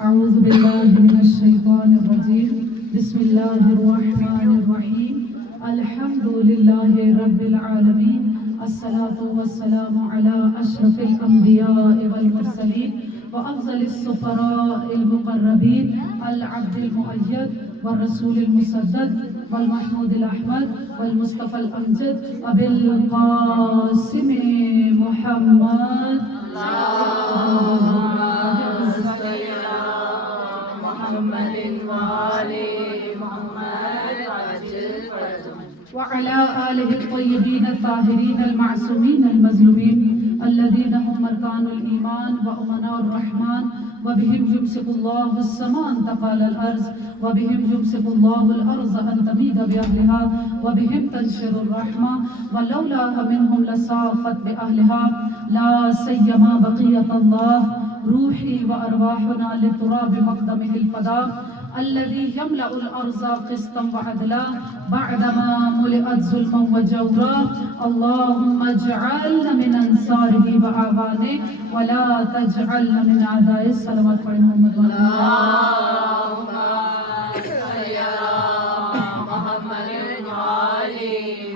أعوذ بالله من الشيطان الرجيم بسم الله الرحمن الرحيم الحمد لله رب العالمين الصلاة والسلام على أشرف الأنبياء والمرسلين وأفضل السفراء المقربين العبد المؤيد والرسول المسدد والمحمود الأحمد والمصطفى الأمجد أبي القاسم محمد وعلى آله الطيبين الطاهرين المعصومين المظلومين الذين هم أركان الإيمان وأمناء الرحمن وبهم يمسك الله السماء أن تقال الأرض وبهم يمسك الله الأرض أن تميد بأهلها وبهم تنشر الرحمة ولولا منهم لصافت بأهلها لا سيما بقية الله روحي وأرواحنا لتراب مقدمه الفداء الذي يملأ الأرض قسطا وعدلا بعدما ملئت ظلما وجورا اللهم اجعلنا من أنصاره وأعوانه ولا تجعلنا من أعدائه صلوات محمد اللهم صل على محمد وآل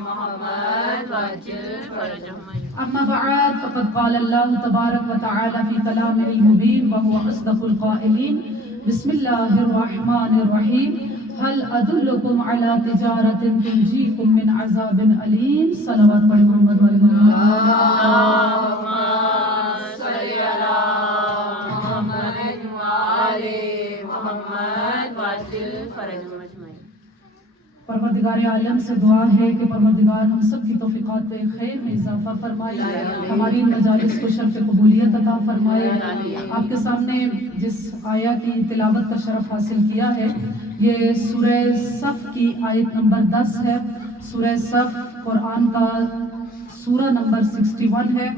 محمد وعجل فرجهم. أما بعد فقد قال الله تبارك وتعالى في كلامه المبين وهو أصدق القائلين بسم الله الرحمن الرحيم هل أدلكم على تجارة تنجيكم من عذاب أليم صلوات محمد اللهم صل على محمد وآل محمد وعجل فرجهم أجمعين. پروردگار عالم سے دعا ہے کہ پروردگار ہم سب کی توفیقات پہ خیر میں اضافہ فرمائے، ہماری مجالس کو شرف قبولیت عطا فرمائے. آپ کے سامنے جس آیہ کی تلاوت کا شرف حاصل کیا ہے یہ سورہ صف کی آیت نمبر 10 ہے. سورہ صف قرآن کا سورہ نمبر 61 ہے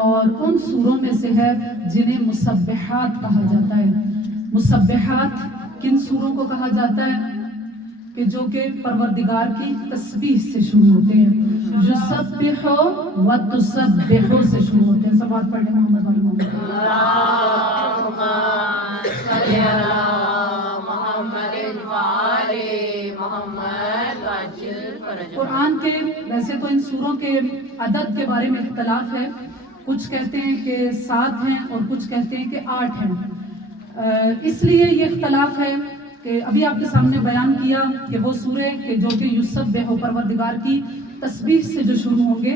اور ان سوروں میں سے ہے جنہیں مسبحات کہا جاتا ہے. مسبحات کن سوروں کو کہا جاتا ہے؟ کہ جو کہ پروردگار کی تسبیح سے شروع ہوتے ہیں. یسبحو و تسبحو سے شروع ہوتے ہیں. سب بات پڑھیں محمد والی محمد اللہم صل علی محمد وآل محمد وعجل فرجهم. قرآن کے ویسے تو ان سوروں کے عدد کے بارے میں اختلاف ہے. کچھ کہتے ہیں کہ 7 ہیں اور کچھ کہتے ہیں کہ 8 ہیں. اس لیے یہ اختلاف ہے کہ ابھی آپ کے سامنے بیان کیا کہ وہ سورے کہ جو کہ یسبح پروردگار کی تسبیح سے جو شروع ہوں گے.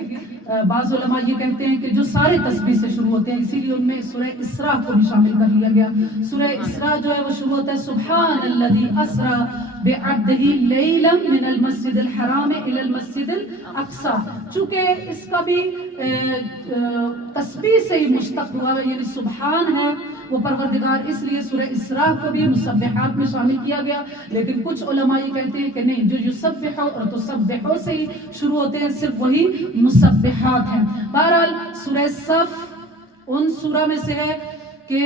بعض علماء یہ کہتے ہیں کہ جو سارے تسبیح سے شروع ہوتے ہیں، اسی لیے ان میں سورہ اسراء کو بھی شامل کر لیا گیا. سورہ اسراء جو ہے وہ شروع ہوتا ہے سبحان الذی اسریٰ بعبدہ لیلا من المسجد الحرام الی المسجد الاقصی. چونکہ اس کا بھی تسبیح سے ہی مشتق ہوا ہے، یعنی سبحان ہے وہ پروردگار، اس لیے سورہ اسراء کو بھی مسبحات میں شامل کیا گیا. لیکن کچھ علماء یہ کہتے ہیں کہ نہیں، جو یسبحو اور تسبحو سے ہی شروع ہوتے ہیں صرف وہی مسبحات ہیں. بہرحال سورہ صف ان سورہ میں سے ہے کہ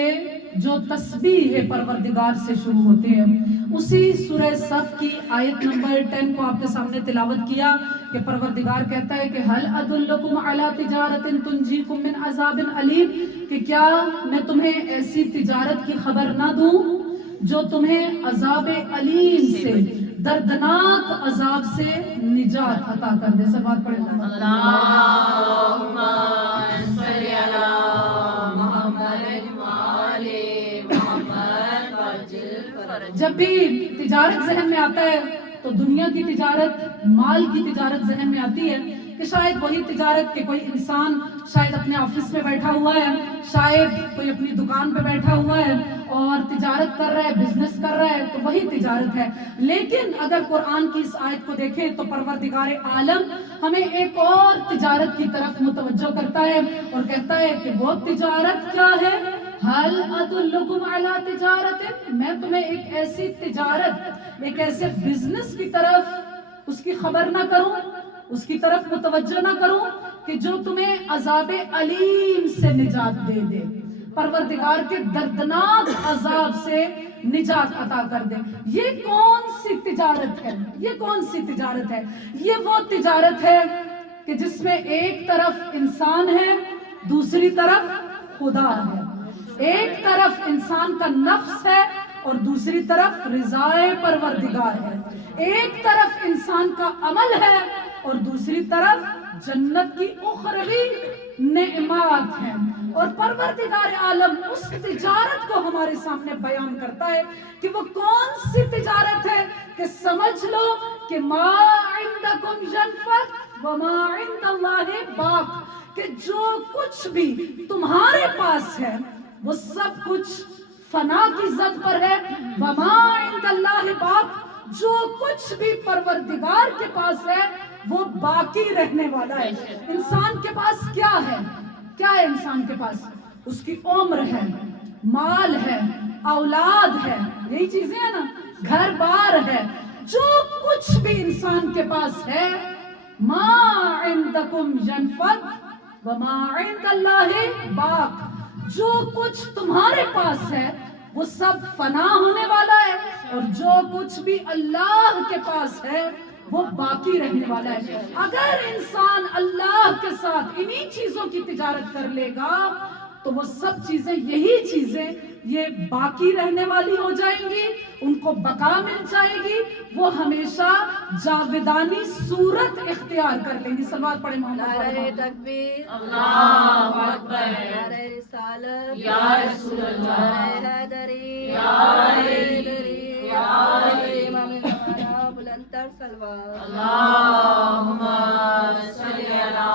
جو تسبیح ہے پروردگار سے شروع ہوتے ہیں. اسی سورہ صف کی آیت نمبر 10 کو آپ کے سامنے تلاوت کیا کہ پروردگار کہتا ہے کہ هل ادلکم علی تجارت تنجیکم من عذاب علیم، کہ کیا میں تمہیں ایسی تجارت کی خبر نہ دوں جو تمہیں عذاب علیم سے، دردناک عذاب سے نجات عطا کر دے. سب بات پڑھیں اللہم صل علی محمد وآل محمد وعجل فرجهم. جب بھی تجارت ذہن میں آتا ہے تو دنیا کی تجارت، مال کی تجارت ذہن میں آتی ہے کہ شاید وہی تجارت کہ کوئی انسان شاید اپنے آفس میں بیٹھا ہوا ہے، شاید کوئی اپنی دکان پہ بیٹھا ہوا ہے اور تجارت کر رہا ہے، بزنس کر رہا ہے، تو وہی تجارت ہے. لیکن اگر قرآن کی اس آیت کو دیکھیں تو پروردگار عالم ہمیں ایک اور تجارت کی طرف متوجہ کرتا ہے اور کہتا ہے کہ وہ تجارت کیا ہے؟ هل ادلکم علی تجارت، میں تمہیں ایک ایسی تجارت، ایک ایسے بزنس کی طرف اس کی خبر نہ کروں، اس کی طرف متوجہ نہ کروں کہ جو تمہیں عذاب علیم سے نجات دے دے، پروردگار کے دردناک عذاب سے نجات عطا کر دے. یہ کون سی تجارت ہے؟ یہ کون سی تجارت ہے؟ یہ وہ تجارت ہے کہ جس میں ایک طرف انسان ہے دوسری طرف خدا ہے، ایک طرف انسان کا نفس ہے اور دوسری طرف رضائے پروردگار ہے، ایک طرف انسان کا عمل ہے اور دوسری طرف جنت کی اخروی نعمات ہیں۔ اور پروردگار عالم اس تجارت کو ہمارے سامنے بیان کرتا ہے کہ وہ کون سی تجارت ہے، کہ سمجھ لو کہ ما عندکم ینفد وما عند اللہ باق، کہ جو کچھ بھی تمہارے پاس ہے وہ سب کچھ فنا کی زد پر ہے، وما عند اللہ باق، جو کچھ بھی پروردگار کے پاس ہے وہ باقی رہنے والا ہے۔ انسان کے پاس کیا ہے؟ کیا ہے انسان کے پاس؟ اس کی عمر ہے، مال ہے، اولاد ہے، یہی چیزیں ہیں نا، گھر بار ہے۔ جو کچھ بھی انسان کے پاس ہے، ما عندکم ینفد وما عند اللہ باق، جو کچھ تمہارے پاس ہے وہ سب فنا ہونے والا ہے، اور جو کچھ بھی اللہ کے پاس ہے وہ باقی رہنے والا ہے۔ اگر انسان اللہ کے ساتھ انہی چیزوں کی تجارت کر لے گا تو وہ سب چیزیں، یہی چیزیں یہ باقی رہنے والی ہو جائیں گی، ان کو بقا مل جائے گی، وہ ہمیشہ جاودانی صورت اختیار کر لیں گی۔ صلوات پڑھیں محمد۔ نعرہ تکبیر، اللہ اکبر، نعرہ رسالت، یا رسول اللہ، نعرہ حیدری، یا علی، یا علی، امام مولانا بلند تر صلوات۔ اللہم صلی علی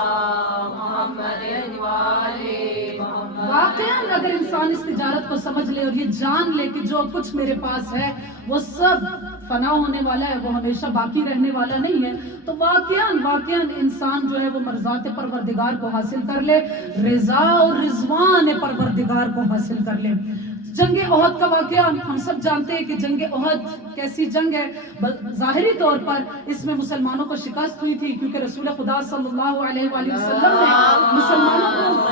محمد وآلِ محمد۔ واقعاً اگر انسان اس تجارت کو سمجھ لے اور یہ جان لے کہ جو کچھ میرے پاس ہے وہ سب فنا ہونے والا ہے، وہ ہمیشہ باقی رہنے والا نہیں ہے، تو واقعاً انسان جو ہے وہ مرضات پروردگار کو حاصل کر لے، رضا اور رضوان پروردگار کو حاصل کر لے۔ جنگ احد کا واقعہ ہم سب جانتے ہیں کہ جنگ احد کیسی جنگ ہے۔ ظاہری طور پر اس میں مسلمانوں کو شکست ہوئی تھی، کیونکہ رسول خدا صلی اللہ علیہ وآلہ وسلم نے مسلمانوں کو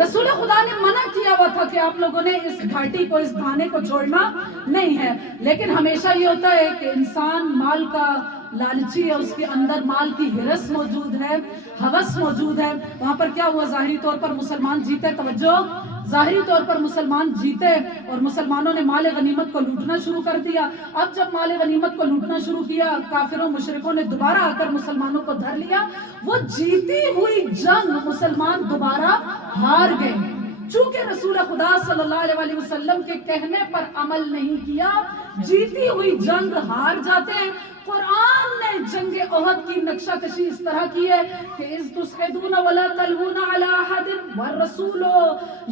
رسول خدا نے منع کیا ہوا تھا کہ آپ لوگوں نے اس گھاٹی کو، اس دھانے کو چھوڑنا نہیں ہے، لیکن ہمیشہ یہ ہوتا ہے کہ انسان مال کا لالچی ہے، اس کے اندر مال کی ہرس موجود ہے، ہوس موجود ہے۔ وہاں پر کیا ہوا؟ ظاہری طور پر مسلمان جیتے، توجہ، ظاہری طور پر مسلمان جیتے اور مسلمانوں نے مال غنیمت کو لوٹنا شروع کر دیا۔ اب جب مال غنیمت کو لوٹنا شروع کیا، کافروں مشرکوں نے دوبارہ آ کر مسلمانوں کو دھر لیا۔ وہ جیتی ہوئی جنگ مسلمان دوبارہ ہار گئے، چونکہ رسول خدا صلی اللہ علیہ وآلہ وسلم کے کہنے پر عمل نہیں کیا، جیتی ہوئی جنگ ہار جاتے ہیں۔ قرآن نے جنگ احد کی نقشہ کشی اس طرح کی ہے کہ اذ تصعدون ولا تلوون علی احد والرسول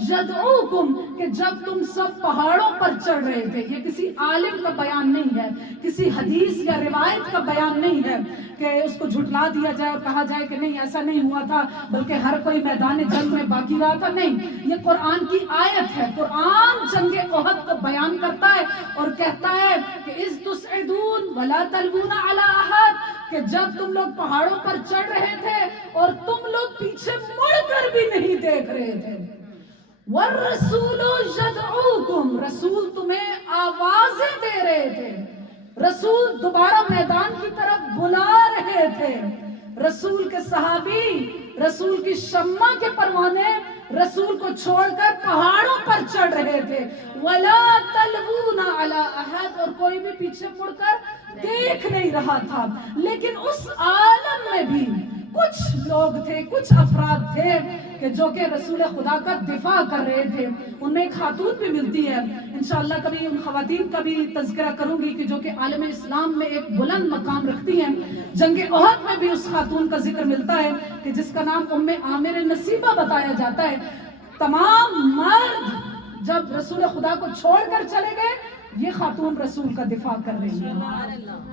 یدعوکم، کہ جب تم سب پہاڑوں پر چڑھ رہے تھے۔ یہ کسی عالم کا بیان نہیں ہے، کسی حدیث یا روایت کا بیان نہیں ہے کہ اس کو جھٹلا دیا جائے اور کہا جائے کہ نہیں ایسا نہیں ہوا تھا بلکہ ہر کوئی میدان جنگ میں باقی رہا تھا۔ نہیں، یہ قرآن کی آیت ہے۔ قرآن جنگ احد کو بیان کرتا ہے اور کہتا ہے کہ اذ تصعدون ولا تلوون علی احد، کہ جب تم لوگ پہاڑوں پر چڑھ رہے تھے اور تم لوگ پیچھے مڑ کر بھی نہیں دیکھ رہے تھے، والرسول یدعوکم، رسول تمہیں آوازیں دے رہے تھے، رسول دوبارہ میدان کی طرف بلا رہے تھے، رسول کے صحابی، رسول کی شمع کے پروانے رسول کو چھوڑ کر پہاڑوں پر چڑھ رہے تھے، ولا تلوون علی احد، اور کوئی بھی پیچھے مڑ کر دیکھ نہیں رہا تھا۔ لیکن اس عالم میں بھی کچھ لوگ تھے، کچھ افراد تھے کہ جو کہ رسول خدا کا دفاع کر رہے تھے۔ ان میں ایک خاتون بھی ملتی ہے، انشاءاللہ کبھی ان خواتین کا بھی تذکرہ کروں گی کہ جو کہ عالم اسلام میں ایک بلند مقام رکھتی ہیں۔ جنگ احد میں بھی اس خاتون کا ذکر ملتا ہے کہ جس کا نام ام عامر نصیبہ بتایا جاتا ہے۔ تمام مرد جب رسول خدا کو چھوڑ کر چلے گئے، یہ خاتون رسول کا دفاع کر رہی ہے،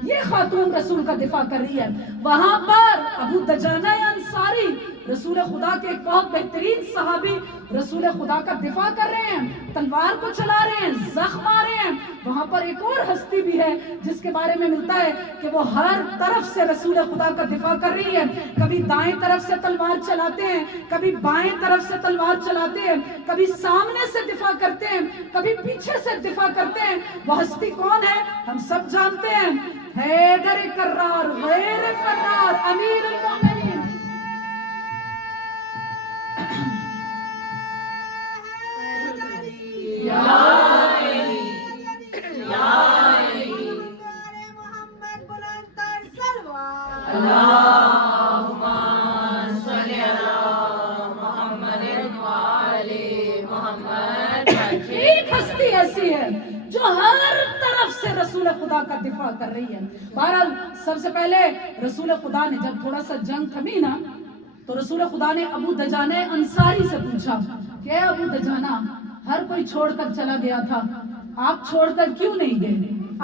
یہ خاتون رسول کا دفاع کر رہی ہے۔ وہاں پر ابو دجانہ انصاری رسول خدا کے ایک بہت بہترین صحابی رسول خدا کا دفاع کر رہے ہیں, تلوار کو چلا رہے ہیں, زخم آ رہے ہیں. وہاں پر ایک اور ہستی بھی ہے جس کے بارے میں ملتا ہے کہ وہ ہر طرف سے رسول خدا کا دفاع کر رہی ہے. کبھی دائیں طرف سے تلوار چلاتے ہیں, کبھی بائیں طرف سے تلوار چلاتے ہیں, کبھی سامنے سے دفاع کرتے ہیں, کبھی پیچھے سے دفاع کرتے ہیں. وہ ہستی کون ہے؟ ہم سب جانتے ہیں, حیدر کرار غیر فرار امیر المومنین. ایک ہستی ایسی ہے جو ہر طرف سے رسول خدا کا دفاع کر رہی ہے. بہرحال سب سے پہلے رسول خدا نے جب تھوڑا سا جنگ تھمی نا, تو رسول خدا نے ابو دجانہ انصاری سے پوچھا کہ اے ابو دجانہ, ہر کوئی چھوڑ کر چلا گیا تھا, آپ چھوڑ کر کیوں نہیں گئے؟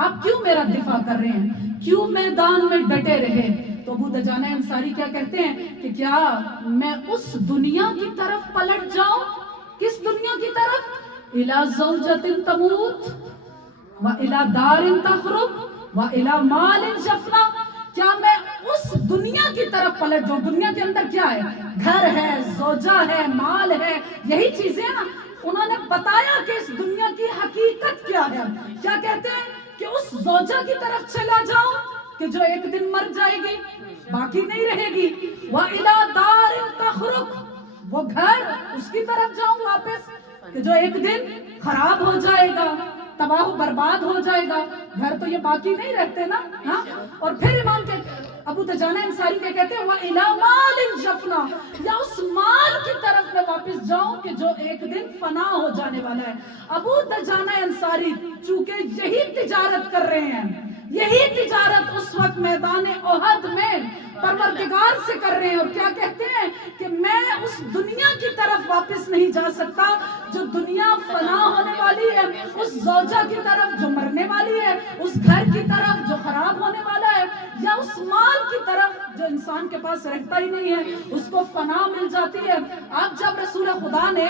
آپ کیوں میرا دفاع کر رہے ہیں؟ کیوں میدان میں ڈٹے رہے؟ تو ابو دجانہ انصاری کیا کہتے ہیں کہ کیا میں اس دنیا کی طرف پلٹ جاؤں؟ کس دنیا کی طرف؟ اِلَى زَوْجَةٍ تَمُوتُ وَإِلَى دَارٍ تَخْرُبُ وَإِلَى مَالٍ جَفْنَةٍ. کیا میں اس دنیا کی طرف پلٹ جاؤں؟ دنیا کے اندر کیا ہے؟ گھر ہے, زوجہ ہے, مال ہے, یہی چیزیں نا. انہوں نے بتایا کہ اس دنیا کی حقیقت کیا ہے. کیا کہتے ہیں کہ اس زوجہ کی طرف چلا جاؤں کہ جو ایک دن مر جائے گی, باقی نہیں رہے گی. وَإِلَى دَارٍ تَخْرُبُ, وہ گھر اس کی طرف جاؤں واپس کہ جو ایک دن خراب ہو جائے گا, تباہ و برباد ہو جائے گا. گھر تو یہ باقی نہیں رہتے نا. ہاں, اور پھر امام کے ابو دجانہ انصاری کے کہتے ہیں وَإِلَى مَالٍ جَفْنَةٍ, یا اس مال کی طرف میں واپس جاؤں کہ جو ایک دن فنا ہو جانے والا ہے. ابو دجانہ انصاری چونکہ یہی تجارت کر رہے ہیں, یہی تجارت اس وقت میدان احد میں پروردگار سے کر رہے ہیں, اور کیا کہتے ہیں کہ میں اس دنیا کی طرف واپس نہیں جا سکتا جو دنیا فنا ہونے والی ہے, اس زوجہ کی طرف جو مرنے والی ہے, اس گھر کی طرف جو خراب ہونے والا ہے, یا اس مال کی طرف جو انسان کے پاس رہتا ہی نہیں ہے, اس کو فنا مل جاتی ہے. اب جب رسول خدا نے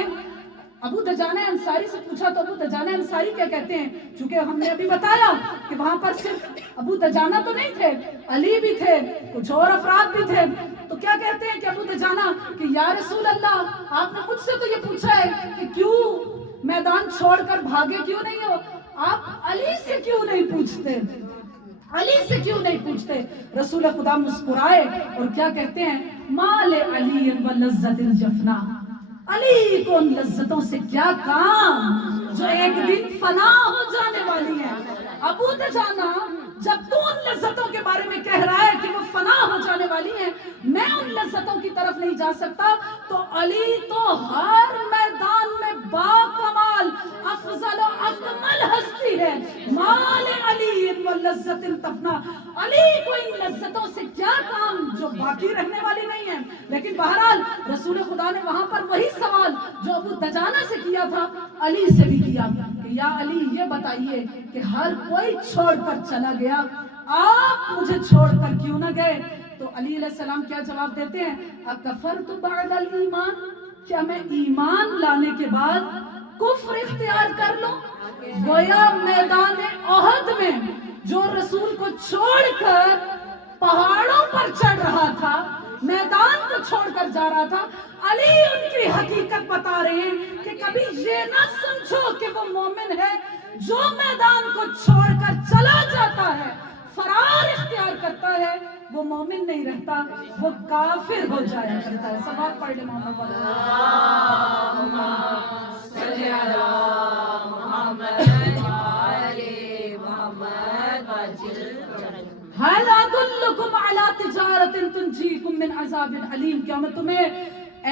ابو دجانہ انصاری سے پوچھا تو ابو دجانہ انصاری کیا کہتے ہیں, چونکہ ہم نے ابھی بتایا کہ وہاں پر صرف ابو دجانہ تو نہیں تھے, علی بھی تھے, کچھ اور افراد بھی تھے. تو کیا کہتے ہیں کہ ابو دجانہ کہ یا رسول اللہ, آپ نے مجھ سے تو یہ پوچھا ہے کہ کیوں میدان چھوڑ کر بھاگے کیوں نہیں ہو, آپ علی سے کیوں نہیں پوچھتے, علی سے کیوں نہیں پوچھتے؟ رسول خدا مسکرائے اور کیا کہتے ہیں, مال علی ولذت الجفنا, علی کو ان لذتوں سے کیا کام جو ایک دن فنا ہو جانے والی ہیں. ابو دجانہ, جب تو ان لذتوں کے بارے میں کہہ رہا ہے کہ وہ فنا ہو جانے والی ہیں, میں ان لذتوں کی طرف نہیں جا سکتا, تو علی تو ہر میدان میں باکمال افضل و اکمل ہستی ہے. مال علی ولذت تفنا, علی کو ان لذتوں سے کیا کام جو باقی رہنے والی نہیں ہے. لیکن بہرحال رسول خدا نے وہاں پر وہی سوال جو ابو دجانہ سے کیا تھا علی سے بھی کیا کہ یا علی یہ بتائیے کہ ہر کوئی چھوڑ کر چلا گیا, آپ مجھے چھوڑ کر کیوں نہ گئے؟ تو علی علیہ السلام کیا جواب دیتے ہیں, اکفرت بعد الایمان, کیا میں ایمان لانے کے بعد کفر اختیار کر لوں؟ گویا میدان احد میں جو رسول کو چھوڑ کر پہاڑوں پر چڑھ رہا تھا, میدان کو چھوڑ کر جا رہا تھا, علی ان کی حقیقت بتا رہے ہیں کہ کبھی یہ نہ سمجھو کہ وہ مومن ہے جو میدان کو چھوڑ کر چلا جاتا ہے, فرار اختیار کرتا ہے, وہ مومن نہیں رہتا, وہ کافر ہو جایا کرتا ہے. سبات پڑھ لے محمد اللہم صلی علی محمد وآلِ محمد وجل. هل ادلکم علی تجارت تنجیکم من عذاب علیم, کیا میں تمہیں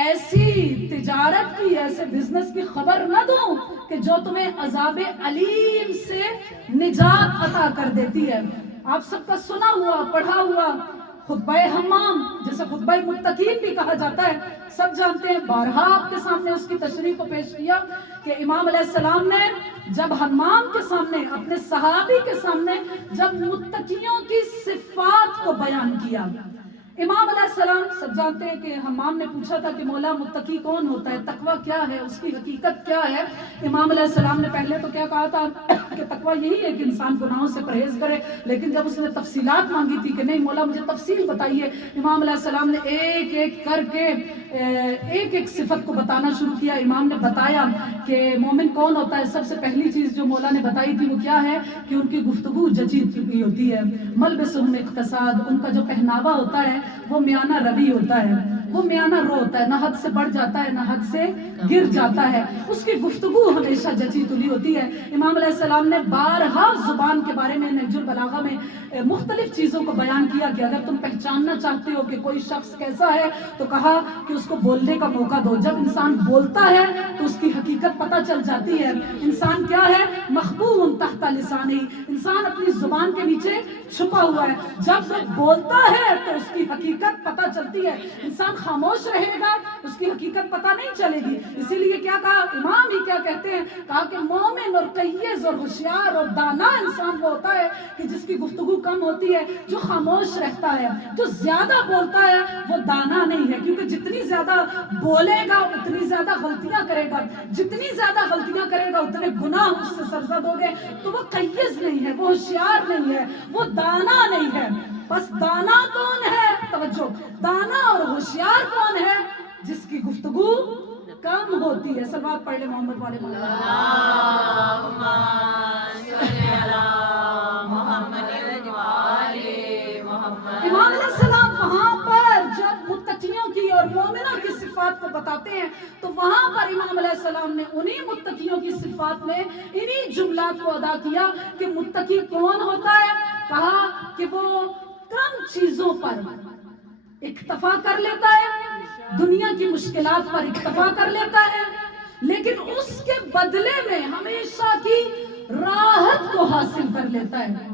ایسی تجارت کی, ایسے بزنس کی خبر نہ دوں کہ جو تمہیں عذاب علیم سے نجات عطا کر دیتی ہے. آپ سب کا سنا ہوا, پڑھا ہوا خطبہ حمام, جیسے خطبہ متقین بھی کہا جاتا ہے, سب جانتے ہیں. بارہا آپ کے سامنے اس کی تشریح کو پیش کیا کہ امام علیہ السلام نے جب حمام کے سامنے, اپنے صحابی کے سامنے جب متقیوں کی صفات کو بیان کیا, امام علیہ السلام سب جانتے ہیں کہ حمام نے پوچھا تھا کہ مولا متقی کون ہوتا ہے، تقوی کیا ہے، اس کی حقیقت کیا ہے؟ امام علیہ السلام نے پہلے تو کیا کہا تھا کہ تقوی یہی ہے کہ انسان گناہوں سے پرہیز کرے، لیکن جب اس نے تفصیلات مانگی تھی کہ نہیں مولا مجھے تفصیل بتائیے، امام علیہ السلام نے ایک ایک کر کے ایک ایک صفت کو بتانا شروع کیا۔ امام نے بتایا کہ مومن کون ہوتا ہے، سب سے پہلی چیز جو مولا نے بتائی تھی وہ کیا ہے کہ ان کی گفتگو جچی ہوئی ہوتی ہے، ملبسہم اقتصاد، ان کا جو پہناوا ہوتا ہے وہ میانہ روی ہوتا ہے، وہ میانہ رو ہوتا ہے، نہ حد سے بڑھ جاتا ہے نہ حد سے گر جاتا ہے، اس کی گفتگو ہمیشہ جچی تلی ہوتی ہے۔ امام علیہ السلام نے بارہا زبان کے بارے میں نہج البلاغہ میں مختلف چیزوں کو بیان کیا کہ اگر تم پہچاننا چاہتے ہو کہ کوئی شخص کیسا ہے تو کہا کہ اس کو بولنے کا موقع دو، جب انسان بولتا ہے تو اس کی حقیقت پتہ چل جاتی ہے۔ انسان کیا ہے؟ مخبوء تحت لسانہ، انسان اپنی زبان کے نیچے چھپا ہوا ہے، جب وہ بولتا ہے تو اس کی حقیقت پتہ چلتی ہے، انسان خاموش رہے گا اس کی حقیقت پتہ نہیں چلے گی۔ اسی لیے کیا کہا امام ہی کیا کہتے ہیں، کہا کہ مومن اور قیس اور ہوشیار اور دانا انسان وہ ہوتا ہے کہ جس کی گفتگو کم ہوتی ہے، جو خاموش رہتا ہے، جو زیادہ بولتا ہے وہ دانا نہیں ہے، کیونکہ جتنی زیادہ بولے گا اتنی زیادہ غلطیاں کرے گا، جتنی زیادہ غلطیاں کرے گا اتنے گناہ اس سے سرزد ہوگے، تو وہ قیس نہیں ہے، وہ ہوشیار نہیں ہے، وہ دانا نہیں ہے۔ بس دانا کون ہے؟ توجہ، دانا اور ہوشیار کون ہے؟ جس کی گفتگو کم ہوتی ہے۔ صلوات پڑھ لے محمد والے مولا۔ اللہم صلی علی محمد وآلِ محمد۔ امام علیہ السلام وہاں پر جب متقیوں کی اور مومنوں کی صفات کو بتاتے ہیں تو وہاں پر امام علیہ السلام نے انہی متقیوں کی صفات میں انہی جملات کو ادا کیا کہ متقی کون ہوتا ہے؟ کہا کہ وہ کم چیزوں پر اکتفا کر لیتا ہے، دنیا کی مشکلات پر اکتفا کر لیتا ہے، لیکن اس کے بدلے میں ہمیشہ کی راحت کو حاصل کر لیتا ہے۔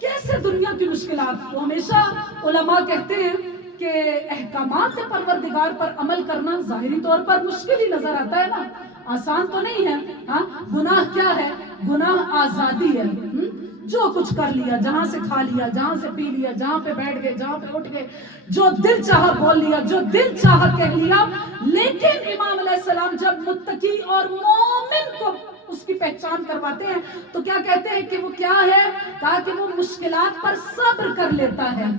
کیسے دنیا کی مشکلات کو؟ ہمیشہ علماء کہتے ہیں کہ احکامات پروردگار پر عمل کرنا ظاہری طور پر مشکل ہی نظر آتا ہے نا، آسان تو نہیں ہے۔ ہاں، گناہ کیا ہے؟ گناہ آزادی ہے، جو کچھ کر لیا، جہاں سے کھا لیا، جہاں سے پی لیا، جہاں پہ بیٹھ گئے، جہاں پہ اٹھ گئے، جو دل چاہا بول لیا، جو دل چاہا کہہ لیا۔ لیکن امام علیہ السلام جب متقی اور مومن کو اس کی پہچان کرواتے ہیں تو کیا کہتے ہیں کہ وہ کیا ہے؟ کہا کہ وہ مشکلات پر صبر کر لیتا ہے۔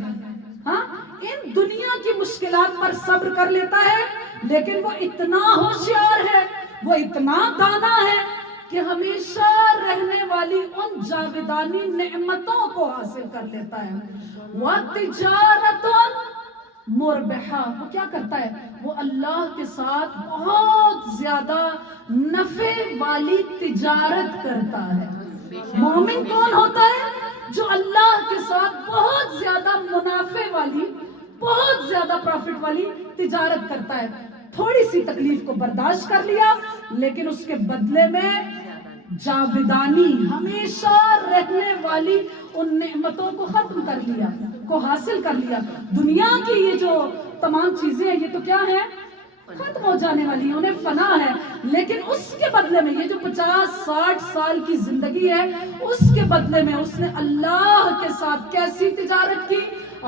ہاں، ان دنیا کی مشکلات پر صبر کر لیتا ہے، لیکن وہ اتنا ہوشیار ہے، وہ اتنا دانا ہے کہ ہمیشہ رہنے والی ان جاودانی نعمتوں کو حاصل کر لیتا ہے۔ وَتِجَارَةٌ مُرْبِحَةٌ، وہ کیا کرتا ہے؟ وہ اللہ کے ساتھ بہت زیادہ نفع والی تجارت کرتا ہے۔ مومن کون ہوتا ہے؟ جو اللہ کے ساتھ بہت زیادہ منافع والی، بہت زیادہ پروفٹ والی تجارت کرتا ہے۔ تھوڑی سی تکلیف کو برداشت کر لیا، لیکن اس کے بدلے میں جاودانی، ہمیشہ رہنے والی ان نعمتوں کو ختم کر لیا، کو حاصل کر لیا۔ دنیا کی یہ جو تمام چیزیں ہیں یہ تو کیا ہے؟ ختم ہو جانے والی ہیں، انہیں فنا ہے، لیکن اس کے بدلے میں یہ جو 50-60 سال کی زندگی ہے، اس کے بدلے میں اس نے اللہ کے ساتھ کیسی تجارت کی؟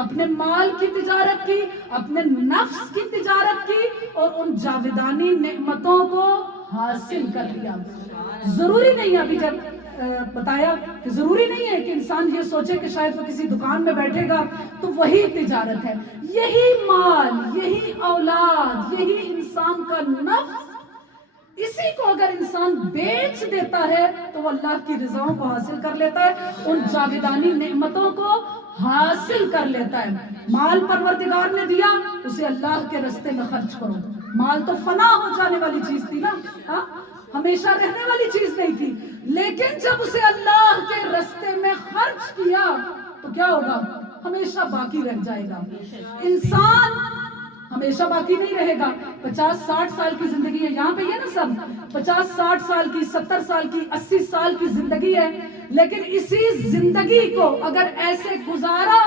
اپنے مال کی تجارت کی، اپنے نفس کی تجارت کی، اور ان جاودانی نعمتوں کو حاصل کر لیا۔ ضروری نہیں ہے، ابھی جب بتایا کہ ضروری نہیں ہے کہ انسان یہ سوچے کہ شاید وہ کسی دکان میں بیٹھے گا تو وہی تجارت ہے۔ یہی مال، یہی اولاد، یہی انسان کا نفس، اسی کو اگر انسان بیچ دیتا ہے تو وہ اللہ کی رضاؤں کو حاصل کر لیتا ہے، ان جاودانی نعمتوں کو حاصل کر لیتا ہے۔ مال پروردگار نے دیا، اسے اللہ کے راستے میں خرچ کرو۔ مال تو فنا ہو جانے والی چیز تھی نا، ہاں، ہمیشہ رہنے والی چیز نہیں تھی، لیکن جب اسے اللہ کے راستے میں خرچ کیا تو کیا ہوگا؟ ہمیشہ باقی رہ جائے گا۔ انسان ہمیشہ باقی نہیں رہے گا۔ 50-60 سال کی زندگی ہے، یہاں پہ یہ نا سب 50-60 سال کی، 70 سال کی، 80 سال کی زندگی ہے، لیکن اسی زندگی کو اگر ایسے گزارا،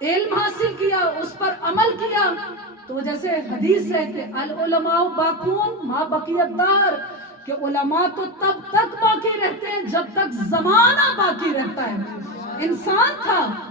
علم حاصل کیا، اس پر عمل کیا، تو جیسے حدیث ہے کہ العلماء باقون ما بقی الدہر، کہ علماء تو تب تک باقی رہتے ہیں جب تک زمانہ باقی رہتا ہے۔ انسان تھا،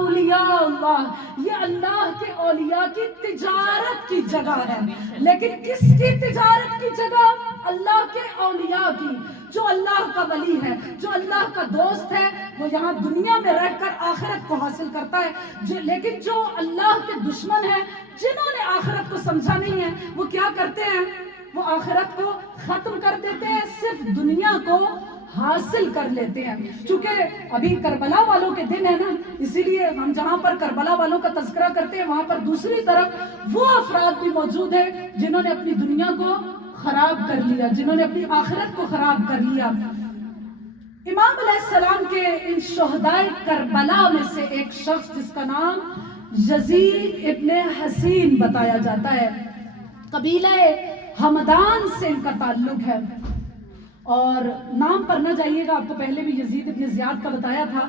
اولیاء اللہ، یہ اللہ کے اولیاء کی تجارت کی جگہ ہے. لیکن کس کی تجارت کی جگہ؟ اللہ کے اولیاء کی. جو اللہ کا ولی ہے، جو اللہ کا دوست ہے، وہ یہاں دنیا میں رہ کر آخرت کو حاصل کرتا ہے. لیکن جو اللہ کے دشمن ہیں، جنہوں نے آخرت کو سمجھا نہیں ہے، وہ کیا کرتے ہیں؟ وہ آخرت کو ختم کر دیتے ہیں، صرف دنیا کو حاصل کر لیتے ہیں. چونکہ ابھی کربلا والوں کے دن ہے نا، اسی لیے ہم جہاں پر کربلا والوں کا تذکرہ کرتے ہیں، وہاں پر دوسری طرف وہ افراد بھی موجود ہیں جنہوں نے اپنی دنیا کو خراب کر لیا، جنہوں نے اپنی آخرت کو خراب کر لیا. امام علیہ السلام کے ان شہدائے کربلا میں سے ایک شخص جس کا نام یزید ابن حسین بتایا جاتا ہے، قبیلہ ہمدان سے ان کا تعلق ہے. اور نام پر نہ جائیے گا، آپ کو پہلے بھی یزید ابن زیاد کا بتایا تھا،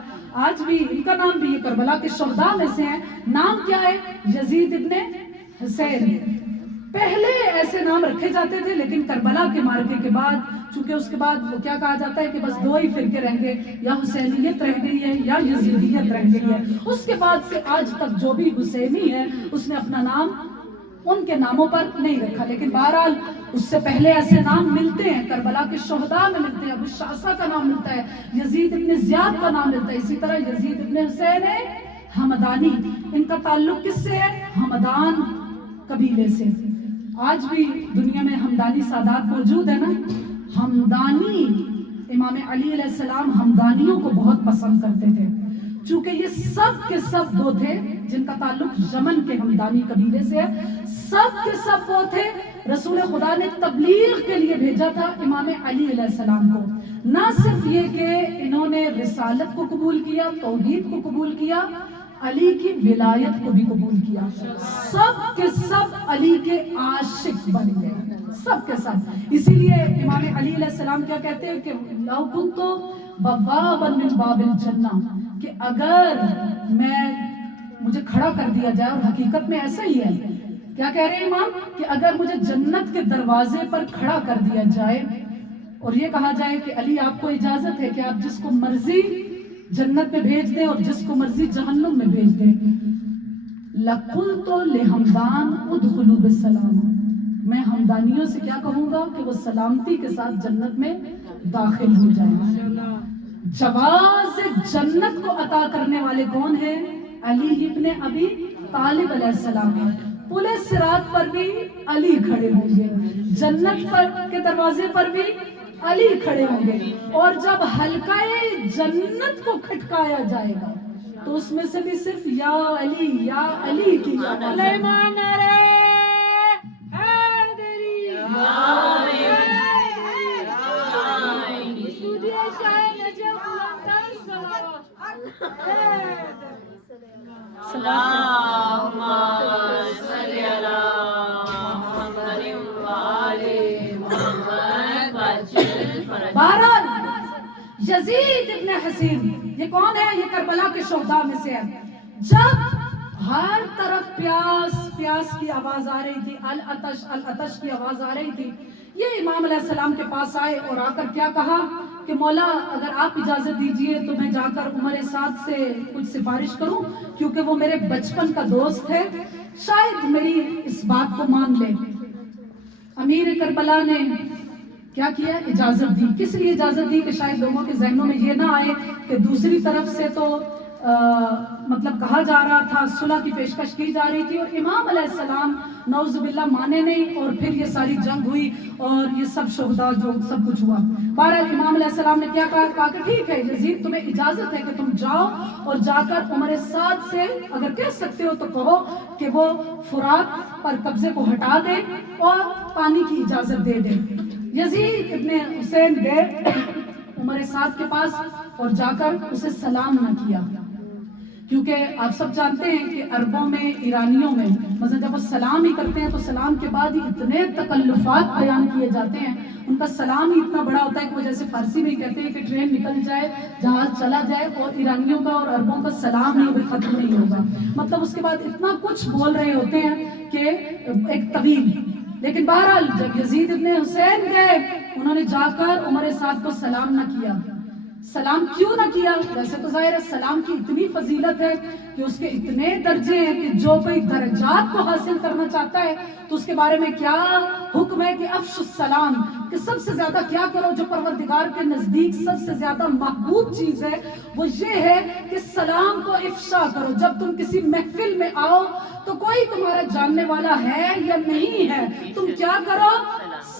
آج بھی ان کا نام بھی یہ کربلا کے شہداء میں سے ہیں. نام کیا ہے؟ یزید ابن حسین. پہلے ایسے نام رکھے جاتے تھے، لیکن کربلا کے معرکے کے بعد، چونکہ اس کے بعد وہ کیا کہا جاتا ہے کہ بس دو ہی فرقے رہ گئے، یا حسینیت رہ گئی ہے یا یزیدیت رہ گئی ہے. اس کے بعد سے آج تک جو بھی حسینی ہے اس نے اپنا نام ان کے ناموں پر نہیں رکھا. لیکن بہرحال اس سے پہلے ایسے نام ملتے ہیں، کربلا کے شہداء میں ملتے ہیں. ابو شعثہ کا نام ملتا ہے، یزید ابن زیاد کا نام ملتا ہے، اسی طرح یزید ابن حسین ہمدانی. ان کا تعلق کس سے ہے؟ ہمدان قبیلے سے. آج بھی دنیا میں ہمدانی سادات موجود ہے نا. ہمدانی، امام علی علیہ السلام ہمدانیوں کو بہت پسند کرتے تھے، چونکہ یہ سب کے سب وہ تھے جن کا تعلق یمن کے ہمدانی قبیلے سے ہے. سب کے سب وہ تھے، رسول خدا نے تبلیغ کے لیے بھیجا تھا امام علی علیہ السلام کو. نہ صرف یہ کہ انہوں نے رسالت کو قبول کیا، توحید کو قبول کیا، علی کی ولایت کو بھی قبول کیا. سب کے سب علی کے عاشق بن گئے، سب کے سب. اسی لیے امام علی علیہ السلام کیا کہتے ہیں کہ لو کنت بوابا من باب الجنہ، کہ اگر مجھے کھڑا کر دیا جائے، اور حقیقت میں ایسا ہی ہے. کیا کہہ رہے ہیں امام؟ کہ اگر مجھے جنت کے دروازے پر کھڑا کر دیا جائے اور یہ کہا جائے کہ علی آپ کو اجازت ہے کہ آپ جس کو مرضی جنت میں بھیج دیں اور جس کو مرضی جہنم میں بھیج دیں، لَقُلْتُ لِحَمْدَانَ اُدْخُلُوا بِالسَّلَامِ، میں ہمدانیوں سے کیا کہوں گا کہ وہ سلامتی کے ساتھ جنت میں داخل ہو جائیں. جواز جنت کو عطا کرنے والے کون ہیں؟ علی ابن ابی طالب علیہ السلام ہیں. پلے صراط پر بھی علی کھڑے ہوں گے، جنت پر کے دروازے پر بھی علی کھڑے ہوں گے. اور جب حلقہ جنت کو کھٹکایا جائے گا تو اس میں سے بھی صرف یا علی کی بہرحال یزید ابن حسین یہ کون ہے؟ یہ کربلا کے شہداء میں سے ہے. جب ہر طرف پیاس کی آواز آ رہی تھی، العطش کی آواز آ رہی تھی، یہ امام علیہ السلام کے پاس آئے اور آ کر کیا کہا کہ مولا اگر آپ اجازت دیجئے تو میں جا کر عمر سعد سے کچھ سفارش کروں، کیونکہ وہ میرے بچپن کا دوست ہے، شاید میری اس بات کو مان لے. امیر کربلا نے کیا کیا؟ اجازت دی. کس لیے اجازت دی؟ کہ شاید لوگوں کے ذہنوں میں یہ نہ آئے کہ دوسری طرف سے تو مطلب کہا جا رہا تھا، صلح کی پیشکش کی جا رہی تھی، اور امام علیہ السلام نعوذ باللہ مانے نہیں، اور پھر یہ ساری جنگ ہوئی اور یہ سب شہداء جو سب کچھ ہوا. بہرحال امام علیہ السلام نے کیا کہا کہ ٹھیک ہے یزید، تمہیں اجازت ہے کہ تم جاؤ اور جا کر عمر سعد سے اگر کہہ سکتے ہو تو کہو کہ وہ فرات پر قبضے کو ہٹا دے اور پانی کی اجازت دے دے. یزید ابن حسین گئے عمر سعد کے پاس اور جا کر اسے سلام نہ کیا، کیونکہ آپ سب جانتے ہیں کہ عربوں میں، ایرانیوں میں مثلا جب وہ سلام ہی کرتے ہیں تو سلام کے بعد ہی اتنے تکلفات بیان کیے جاتے ہیں. ان کا سلام ہی اتنا بڑا ہوتا ہے کہ وہ جیسے فارسی میں کہتے ہیں کہ ٹرین نکل جائے، جہاز چلا جائے، اور ایرانیوں کا اور عربوں کا سلام ہی ابھی ختم نہیں ہوگا. مطلب اس کے بعد اتنا کچھ بول رہے ہوتے ہیں کہ ایک طویل. لیکن بہرحال جب یزید ابن حسین گئے، انہوں نے جا کر عمر سعد کو سلام نہ کیا. سلام کیوں نہ کیا؟ ویسے تو ظاہر ہے سلام کی اتنی فضیلت ہے کہ اس کے اتنے درجے ہیں کہ جو کوئی درجات کو حاصل کرنا چاہتا ہے تو اس کے بارے میں کیا حکم ہے کہ افش السلام، کہ سب سے زیادہ کیا کرو، جو پروردگار کے نزدیک سب سے زیادہ محبوب چیز ہے وہ یہ ہے کہ سلام کو افشا کرو۔ جب تم کسی محفل میں آؤ تو کوئی تمہارا جاننے والا ہے یا نہیں ہے، تم کیا کرو؟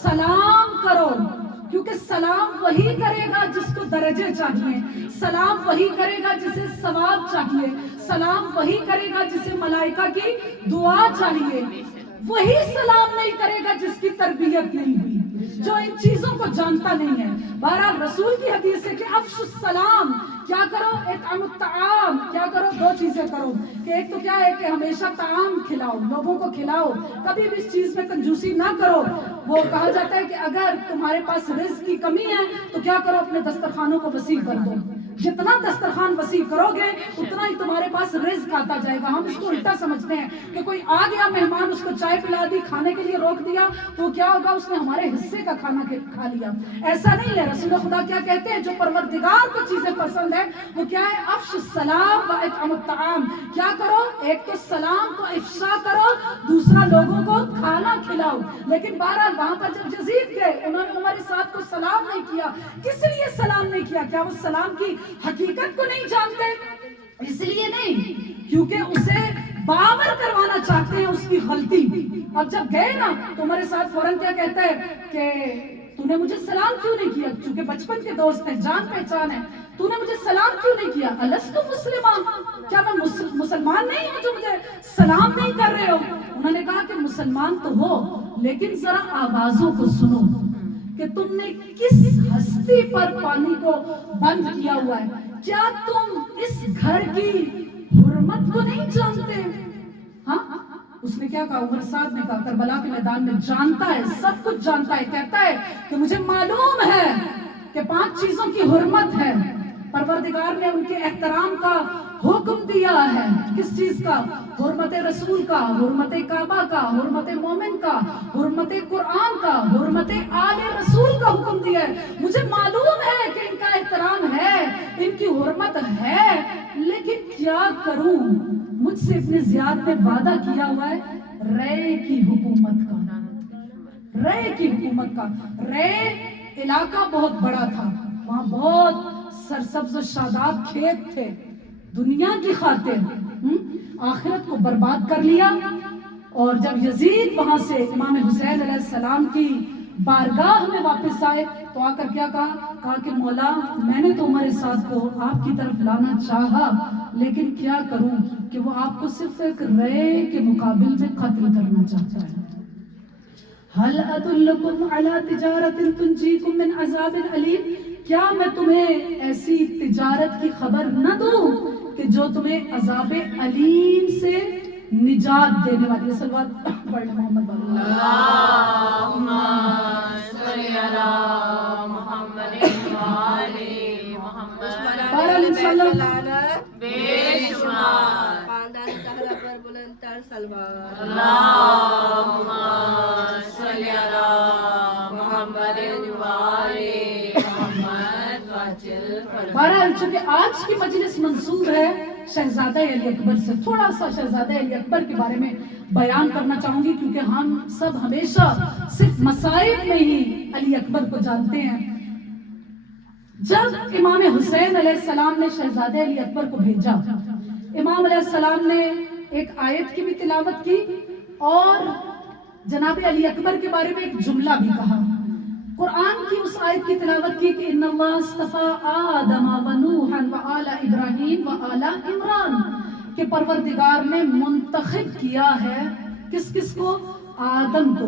سلام کرو، کیونکہ سلام وہی کرے گا جس کو درجے چاہیے، سلام وہی کرے گا جسے ثواب چاہیے، سلام وہی کرے گا جسے ملائکہ کی دعا چاہیے، وہی سلام نہیں کرے گا جس کی تربیت نہیں ہوئی، جو ان چیزوں کو جانتا نہیں ہے۔ بہرحال رسول کی حدیث ہے کہ افش السلام، کیا کرو؟ اطعام الطعام، کیا کرو؟ دو چیزیں کرو، کہ ایک تو کیا ہے کہ ہمیشہ طعام کھلاؤ، لوگوں کو کھلاؤ، کبھی بھی اس چیز میں کنجوسی نہ کرو۔ وہ کہا جاتا ہے کہ اگر تمہارے پاس رزق کی کمی ہے تو کیا کرو؟ اپنے دسترخوانوں کو وسیع کر دو، جتنا دسترخوان وسیع کرو گے اتنا ہی تمہارے پاس رزق آتا جائے گا۔ ہم اس کو الٹا سمجھتے ہیں کہ کوئی آ گیا مہمان، اس کو چائے پلا دی، کھانے کے لیے روک دیا تو کیا ہوگا؟ اس نے ہمارے حصے کا کھانا کھا لیا۔ ایسا نہیں ہے۔ رسول خدا کیا کہتے ہیں؟ جو پروردگار کو چیزیں پسند ہے وہ کیا ہے؟ افش السلام و اطعام الطعام، کیا کرو؟ ایک تو سلام کو افشا کرو، دوسرا لوگوں کو کھانا کھلاؤ۔ لیکن بہرحال وہاں پر جب یزید گئے انہوں نے عمر صاحب کو سلام نہیں کیا، کس لیے سلام نہیں کیا؟ کیا وہ سلام کی حقیقت کو نہیں جانتے؟ اس لیے نہیں، کیونکہ اسے باور کروانا چاہتے ہیں اس کی غلطی۔ اب جب گئے نا تو ہمارے ساتھ فوراً کیا کہتا ہے کہ تو نے مجھے سلام کیوں نہیں کیا؟ چونکہ بچپن کے دوست ہیں، جان پہچان ہے، تو نے مجھے سلام کیوں نہیں کیا؟ الست مسلمان، کیا میں مسلمان نہیں ہوں جو مجھے سلام نہیں کر رہے ہو؟ انہوں نے کہا کہ مسلمان تو ہو لیکن ذرا آوازوں کو سنو کہ تم نے کس ہستی پر پانی کو بند کیا ہوا ہے، کیا تم اس گھر کی حرمت کو نہیں جانتے؟ ہاں، اس نے کیا کہا؟ عمر صاحب نے کہا، کربلا کے میدان میں جانتا ہے، سب کچھ جانتا ہے، کہتا ہے کہ مجھے معلوم ہے کہ 5 چیزوں کی حرمت ہے، پروردگار نے ان کے احترام کا حکم دیا ہے۔ کس چیز کا؟ حرمت رسول کا، حرمت کعبہ کا، حرمت مومن کا، حرمت قرآن کا، حرمت آل رسول کا حکم دیا ہے۔ مجھے معلوم ہے کہ ان کا احترام ہے، ان کی حرمت ہے، لیکن کیا کروں؟ مجھ سے ابن زیاد نے وعدہ کیا ہوا ہے رے کی حکومت کا، رے کی حکومت کا۔ رے علاقہ بہت بڑا تھا، وہاں بہت سرسبز و شاداب کھیت تھے، دنیا کی خاطر آخرت کو برباد کر لیا۔ اور جب یزید وہاں سے امام حسین علیہ السلام کی بارگاہ میں واپس آئے تو آ کر کیا کہا کہ مولا میں نے تو عمر سعد کو آپ کی طرف لانا چاہا لیکن کیا کروں کہ وہ آپ کو صرف ایک رے کے مقابل میں قتل کرنا چاہتا ہے۔ هل ادلکم علی تجارت تنجیکم من عذاب علیم، کیا میں تمہیں ایسی تجارت کی خبر نہ دوں کہ جو تمہیں عذاب علیم سے نجات دینے والی ہے۔ صلوات پڑھ محمد اللہم صلی علی محمد وآل محمد۔ بہرحال انشاءاللہ بے شمار خاندان زہرا پر بلند تر سلوات۔ اللہم صلی علی محمد وآل محمد وجل فرما۔ بہرحال چونکہ آج کی مجلس منسوب ہے شہزادہ علی اکبر سے، تھوڑا سا شہزادہ علی اکبر کے بارے میں بیان کرنا چاہوں گی کیونکہ ہم سب ہمیشہ صرف مصائب میں ہی علی اکبر کو جانتے ہیں۔ جب امام حسین علیہ السلام نے شہزادہ علی اکبر کو بھیجا، امام علیہ السلام نے ایک آیت کی بھی تلاوت کی اور جناب علی اکبر کے بارے میں ایک جملہ بھی کہا۔ قرآن کی اس آیت کی تلاوت کی کہ ان اللہ اصطفیٰ آدم و نوحا و آل ابراہیم و آل عمران، کہ پروردگار نے منتخب کیا ہے کس کس کو؟ آدم کو،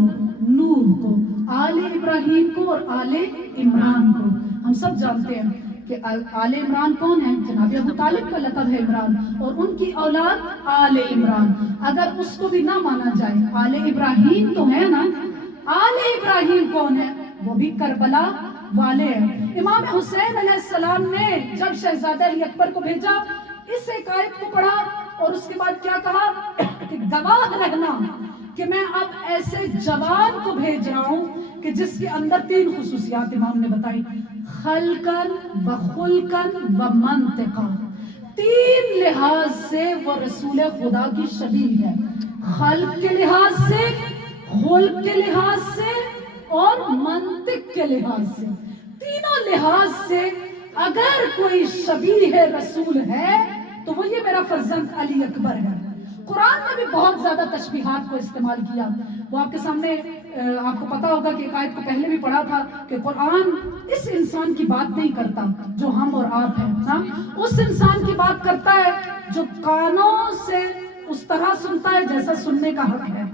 نوح کو، آل ابراہیم کو اور آل عمران کو۔ ہم سب جانتے ہیں کہ آل عمران کون ہے؟ جناب ابو طالب کا لقب ہے عمران، اور ان کی اولاد آل عمران۔ اگر اس کو بھی نہ مانا جائے، آل ابراہیم تو ہے نا، آل ابراہیم کون ہے؟ وہ بھی کربلا والے ہیں۔ امام حسین علیہ السلام نے جب شہزادہ علی اکبر کو بھیجا، اس ایک آیت کو پڑھا اور اس کے بعد کیا کہا کہ گواہ رہنا کہ میں اب ایسے جوان کو بھیج رہا ہوں کہ جس کے اندر 3 خصوصیات امام نے بتائی۔ خلقن و خلقن و منطقا، تین لحاظ سے وہ رسول خدا کی شبیہ ہے، خلق کے لحاظ سے، خلق کے لحاظ سے اور منطق کے لحاظ سے، تینوں لحاظ سے اگر کوئی شبیہ رسول ہے تو وہ یہ میرا فرزند علی اکبر ہے۔ قرآن میں بھی بہت زیادہ تشبیہات کو استعمال کیا، وہ آپ کے سامنے آپ کو پتا ہوگا کہ ایک آیت کو پہلے بھی پڑھا تھا کہ قرآن اس انسان کی بات نہیں کرتا جو ہم اور آپ ہیں، ہاں اس انسان کی بات کرتا ہے جو کانوں سے اس طرح سنتا ہے جیسا سننے کا حق ہے،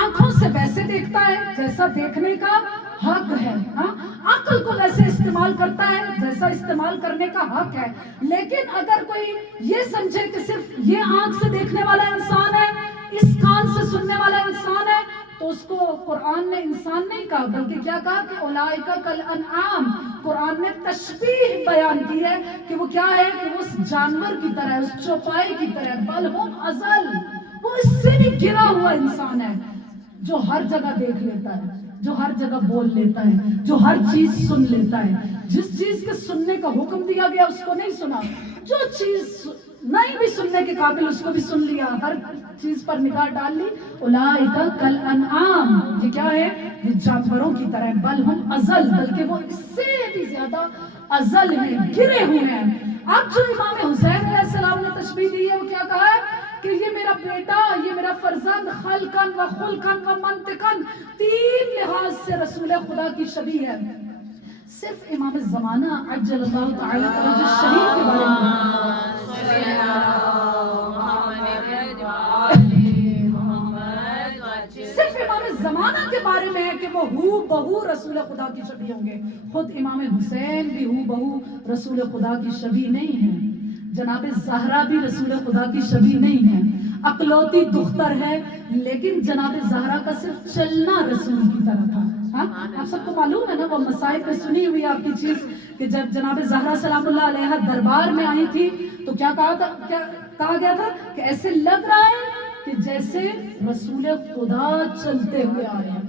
آنکھوں سے ویسے دیکھتا ہے جیسا دیکھنے کا حق ہے، ہاں عقل کو ویسے استعمال کرتا ہے جیسا استعمال کرنے کا حق ہے۔ لیکن اگر کوئی یہ سمجھے کہ صرف یہ آنکھ سے دیکھنے والا انسان ہے، اس کان سے سننے والا انسان ہے، تو اس کو قرآن نے انسان نہیں کہا بلکہ کیا کہا کہ اولئک کالانعام، قرآن نے تشبیہ بیان کی ہے کہ وہ کیا ہے کہ وہ اس جانور کی طرح ہے، اس چوپائی کی طرح، بل ہم اضل، وہ اس سے بھی گرا ہوا انسان ہے جو ہر جگہ دیکھ لیتا ہے، جو ہر جگہ بول لیتا ہے، جو ہر چیز سن لیتا ہے، جس چیز کے سننے کا حکم دیا گیا اس کو نہیں سنا، جو چیز نہیں بھی سننے کے قابل اس کو بھی سن لیا، ہر چیز پر نگاہ ڈال لی۔ اولئک کالانعام، یہ کیا ہے؟ یہ جانوروں کی طرح، بل ہم اضل، بلکہ وہ اس سے بھی زیادہ اضل ہیں، گرے ہوئے ہیں۔ اب جو امام حسین علیہ السلام نے تشبیہ دی ہے وہ کیا کہا ہے کہ یہ میرا بیٹا، یہ میرا فرزند خلقن و خلقن و منطقن، تین لحاظ سے رسول خدا کی شبیہ ہے۔ صرف امام زمانہ عجل اللہ تعالیٰ فرجہ شریف کے بارے میں صرف امام زمانہ کے بارے میں ہے کہ وہ ہو بہو رسول خدا کی شبیہ ہوں گے، خود امام حسین بھی ہو بہو رسول خدا کی شبیہ نہیں ہیں، جناب زہرا بھی رسول خدا کی شبیہ نہیں ہے، اکلوتی دختر ہے لیکن جناب زہرا کا صرف چلنا رسول کی طرح تھا۔ ہاں آپ سب کو معلوم ہے نا، وہ مصائب میں سنی ہوئی آپ کی چیز کہ جب جناب زہرا سلام اللہ علیہ دربار میں آئی تھی تو کیا کہا گیا تھا کہ ایسے لگ رہا ہے کہ جیسے رسول خدا چلتے ہوئے آ رہے ہیں،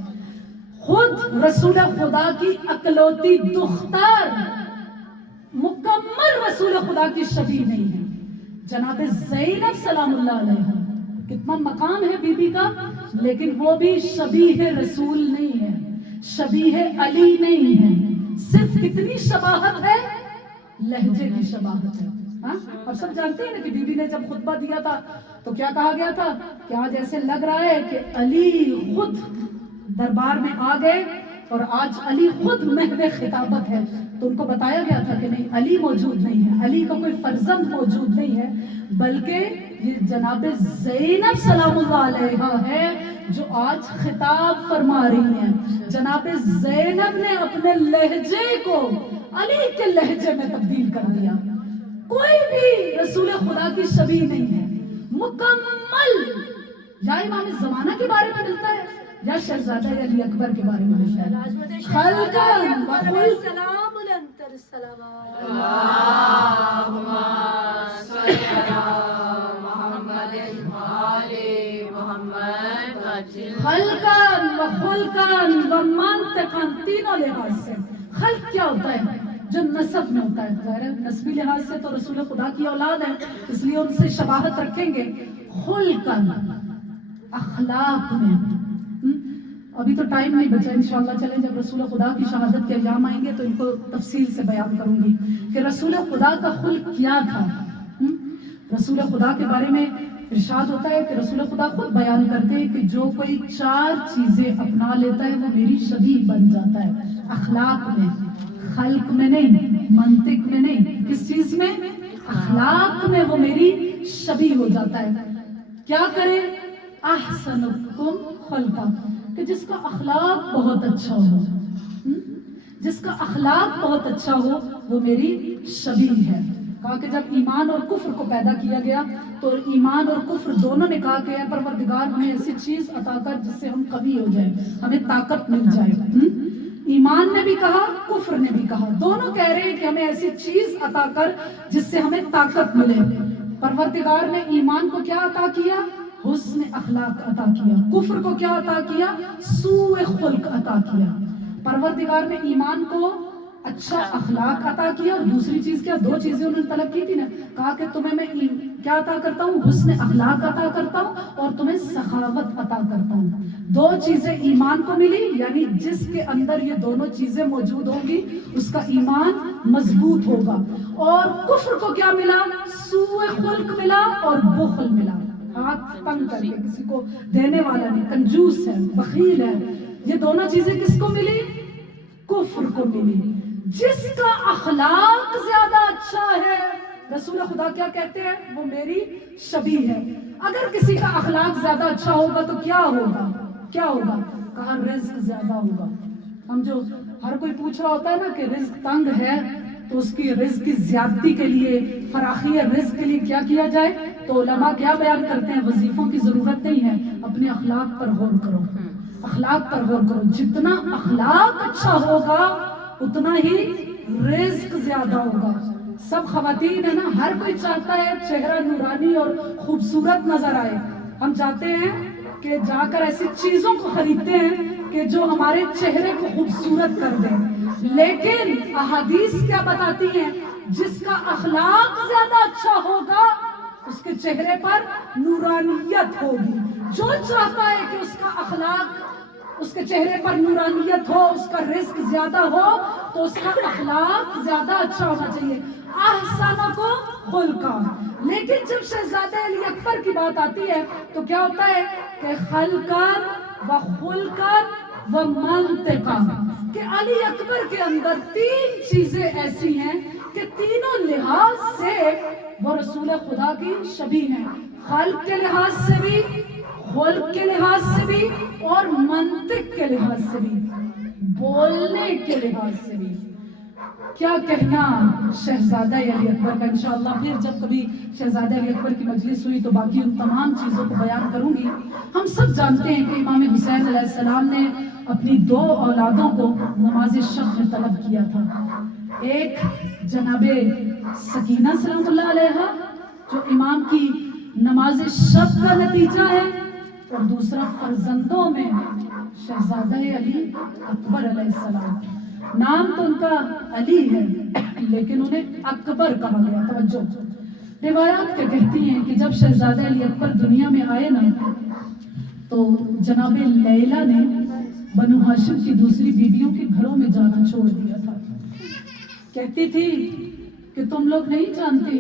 خود رسول خدا کی اکلوتی دختر مکمل رسول خدا کی شبیہ نہیں ہے۔ جناب زینب سلام اللہ علیہ کتنا مقام ہے بی بی کا، لیکن وہ بھی شبیہ رسول نہیں ہے، شبیہ علی نہیں ہے، صرف کتنی شباہت ہے؟ لہجے کی شباہت ہے۔ ہاں اب سب جانتے ہیں نا کہ بی بی نے جب خطبہ دیا تھا تو کیا کہا گیا تھا کہ آج ایسے لگ رہا ہے کہ علی خود دربار میں آ گئے اور آج علی خود محو خطابت ہے، تو ان کو بتایا گیا تھا کہ نہیں علی موجود نہیں ہے، علی کا کوئی فرزند موجود نہیں ہے، بلکہ یہ جناب زینب سلام اللہ علیہ ہے جو آج خطاب فرما رہی ہیں۔ جناب زینب نے اپنے لہجے کو علی کے لہجے میں تبدیل کر دیا۔ کوئی بھی رسول خدا کی شبیہ نہیں ہے، مکمل یا امام زمانہ کے بارے میں ملتا ہے یا شہزادہ علی اکبر کے بارے میں ملتا ہے۔ خلقاً و خلقاً اللہم صلی علی محمد وآل محمد خلقاً و خلقاً و منطقاً، تینوں لحاظ سے۔ خلق کیا ہوتا ہے؟ جو نسب میں ہوتا ہے، ظاہر نسبی لحاظ سے تو رسول خدا کی اولاد ہے اس لیے ان سے شباہت رکھیں گے۔ خلقاً اخلاق میں، ابھی تو ٹائم نہیں بچا، انشاءاللہ چلیں جب رسول خدا کی شہادت کے ایام آئیں گے تو ان کو تفصیل سے بیان کروں گی کہ رسول خدا کا خلق کیا تھا۔ رسول خدا کے بارے میں ارشاد ہوتا ہے کہ رسول خدا خود بیان کرتے ہیں کہ جو کوئی 4 چیزیں اپنا لیتا ہے وہ میری شبیہ بن جاتا ہے۔ اخلاق میں، خلق میں نہیں، منطق میں نہیں، کس چیز میں؟ اخلاق میں وہ میری شبیہ ہو جاتا ہے۔ کیا کرے؟ احسنکم خلقا، کہ جس کا اخلاق بہت اچھا ہو، جس کا اخلاق بہت اچھا ہو وہ میری شبیہ ہے۔ کہا کہ جب ایمان اور کفر کو پیدا کیا گیا تو ایمان اور کفر دونوں نے کہا کہ اے پروردگار ہمیں ایسی چیز عطا کر جس سے ہم قوی ہو جائیں، ہمیں طاقت مل جائے۔ ایمان نے بھی کہا، کفر نے بھی کہا، دونوں کہہ رہے ہیں کہ ہمیں ایسی چیز عطا کر جس سے ہمیں طاقت ملے۔ پروردگار نے ایمان کو کیا عطا کیا؟ حسن اخلاق عطا کیا۔ کفر کو کیا عطا کیا؟ سوء خلق عطا کیا۔ پروردگار نے ایمان کو اچھا اخلاق عطا کیا، اور دوسری چیز کیا، دو چیزیں انہوں نے طلب کی تھی نا، کہا کہ تمہیں میں کیا عطا کرتا ہوں، حسن اخلاق عطا کرتا ہوں، اور تمہیں سخاوت عطا کرتا ہوں. دو چیزیں ایمان کو ملی، یعنی جس کے اندر یہ دونوں چیزیں موجود ہوں گی اس کا ایمان مضبوط ہوگا. اور کفر کو کیا ملا، سوء خلق ملا اور بخل ملا، ہاتھ تنگ کر کے کسی کو دینے والا نہیں، کنجوس ہے، بخیل ہے. یہ دونوں چیزیں کس کو ملی، کفر کو ملی. جس کا اخلاق زیادہ اچھا ہے، رسول خدا کیا کہتے ہیں، وہ میری شبیہ ہے. اگر کسی کا اخلاق زیادہ اچھا ہوگا تو کیا ہوگا، کیا ہوگا، کہا رزق زیادہ ہوگا. ہم جو ہر کوئی پوچھ رہا ہوتا ہے نا کہ رزق تنگ ہے تو اس کی رزق کی زیادتی کے لیے، فراخی رزق کے لیے کیا کیا جائے، تو علماء کیا بیان کرتے ہیں، وظیفوں کی ضرورت نہیں ہے، اپنے اخلاق پر غور کرو، اخلاق پر غور کرو. جتنا اخلاق اچھا ہوگا اتنا ہی رزق زیادہ ہوگا. سب خواتین ہے نا، ہر کوئی چاہتا ہے چہرہ نورانی اور خوبصورت نظر آئے. ہم چاہتے ہیں کہ جا کر ایسی چیزوں کو خریدتے ہیں کہ جو ہمارے چہرے کو خوبصورت کر دیں. لیکن احادیث کیا بتاتی ہیں، جس کا اخلاق زیادہ اچھا ہوگا اس کے چہرے پر نورانیت ہوگی. جو چاہتا ہے کہ اس کا اخلاق، اس کے چہرے پر نورانیت ہو، اس کا رزق زیادہ ہو، تو اس کا اخلاق زیادہ اچھا ہونا چاہیے. احسن کو خلقا. لیکن جب شہزادہ علی اکبر کی بات آتی ہے تو کیا ہوتا ہے کہ خلقاً و خلقاً و منطقاً، کہ علی اکبر کے اندر تین چیزیں ایسی ہیں کہ تینوں لحاظ سے وہ رسول خدا کی شبیہ ہیں. خلق کے لحاظ سے بھی، خلق کے لحاظ سے بھی، اور منطق کے لحاظ سے بھی، بولنے کے لحاظ سے بھی. کیا کہنا شہزادہ علی اکبر کا. انشاءاللہ پھر جب کبھی شہزادہ علی اکبر کی مجلس ہوئی تو باقی ان تمام چیزوں کو بیان کروں گی. ہم سب جانتے ہیں کہ امام حسین علیہ السلام نے اپنی دو اولادوں کو نماز شب میں طلب کیا تھا. ایک جناب سکینہ سلام اللہ علیہا جو امام کی نماز شب کا نتیجہ ہے، اور دوسرا فرزندوں میں شہزادہ علی اکبر علیہ السلام. نام تو ان کا علی ہے لیکن انہیں اکبر کہا گیا. توجہ، روایات کیا کہتی ہیں کہ جب شہزادہ علی اکبر دنیا میں آئے نا تو جناب لیلا نے بنو ہاشم کی دوسری بیویوں کے گھروں میں جانا چھوڑ دیا تھا. کہتی تھی کہ تم لوگ نہیں جانتی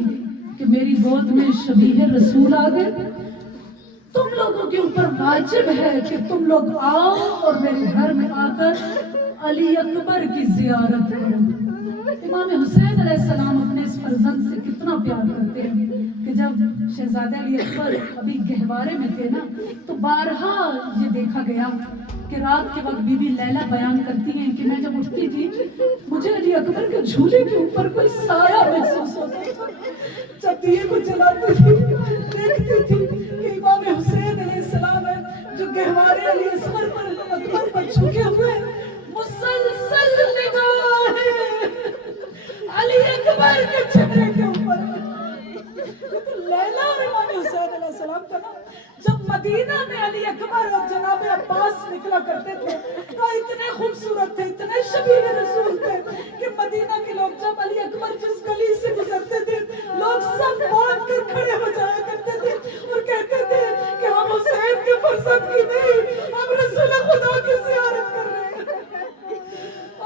کہ میری گود میں شبیہ رسول آ گئے، تم لوگوں کے اوپر واجب ہے کہ تم لوگ آؤ اور میرے گھر میں آ کر علی اکبر کی زیارت کرو. امام حسین علیہ السلام اپنے اس فرزند سے کتنا پیار کرتے ہیں کہ جب شہزادہ علی اکبر ابھی گہوارے میں تھے نا تو بارہا یہ دیکھا گیا کہ رات کے وقت بی بی لیلا بیان کرتی ہیں کہ میں جب اٹھتی تھی مجھے علی اکبر کے جھولے کے اوپر کوئی سایہ محسوس ہوتا تھا. جب دیے کو جلاتی تھی دیکھتی تھی کہ امام حسین علیہ السلام ہے جو گہوارے علی اصغر پر اکبر پر جھکے ہوئے مسلسل نگاہیں علی اکبر کے چہرے کے اوپر. تو لیلا اور امام حسین علیہ السلام کا نا جب مدینہ میں علی اکبر اور جناب عباس نکلا کرتے تھے تو اتنے خوبصورت تھے، اتنے شبیہ رسول تھے کہ مدینہ کے لوگ جب علی اکبر جس گلی سے گزرتے تھے لوگ سب باندھ کر کھڑے ہو جایا کرتے تھے اور کہتے تھے کہ ہم حسین کے فرزند کی نہیں، ہم رسول خدا کی زیارت کر رہے ہیں.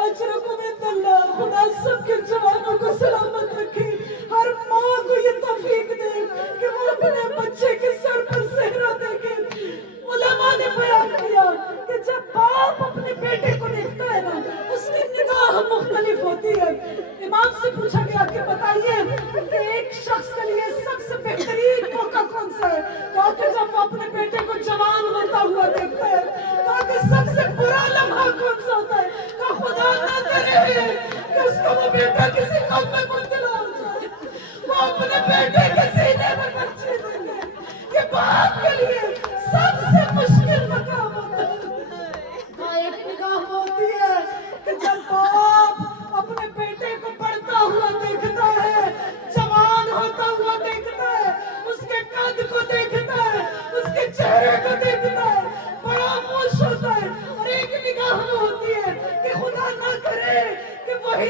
اجرکم عند اللہ. خدا سب کے جوانوں کو سلامت رکھے، ہر ماں کو یہ توفیق دے کہ وہ اپنے بچے کے سر پر صحرا دیکھے. علماء نے بیان کیا کہ جب باپ اپنے بیٹے کو دیکھتا ہے نا اس کی نگاہ مختلف ہوتی ہے. امام سے پوچھا گیا کہ بتائیے کہ ایک شخص کے لیے سب سے بہترین موقع کون سا ہے؟ کہا کہ جب وہ اپنے بیٹے کو جوان ہوتا ہوا دیکھتا ہے. کہا کہ سب سے برا لمحہ کون سا ہوتا ہے؟ کہا خدا نہ کرے کہ اس کا وہ بیٹا کسی غم میں مبتلا ہو جائے، وہ اپنے بیٹے کے سینے میں بچے دیکھے. یہ باپ کے لیے سب سے مشکل مقام ہوتا ہے. ایک نگاہ ہوتی ہے کہ جب باپ اپنے بیٹے کو بڑھتا ہوا دیکھتا ہے، جوان ہوتا ہوا دیکھتا ہے، اس کے قد کو دیکھتا ہے، اس کے چہرے کو دیکھتا ہے، بڑا خوش ہوتا ہے. اور ایک نگاہ ہوتی ہے کہ خدا نہ کرے کہ وہی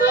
2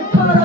18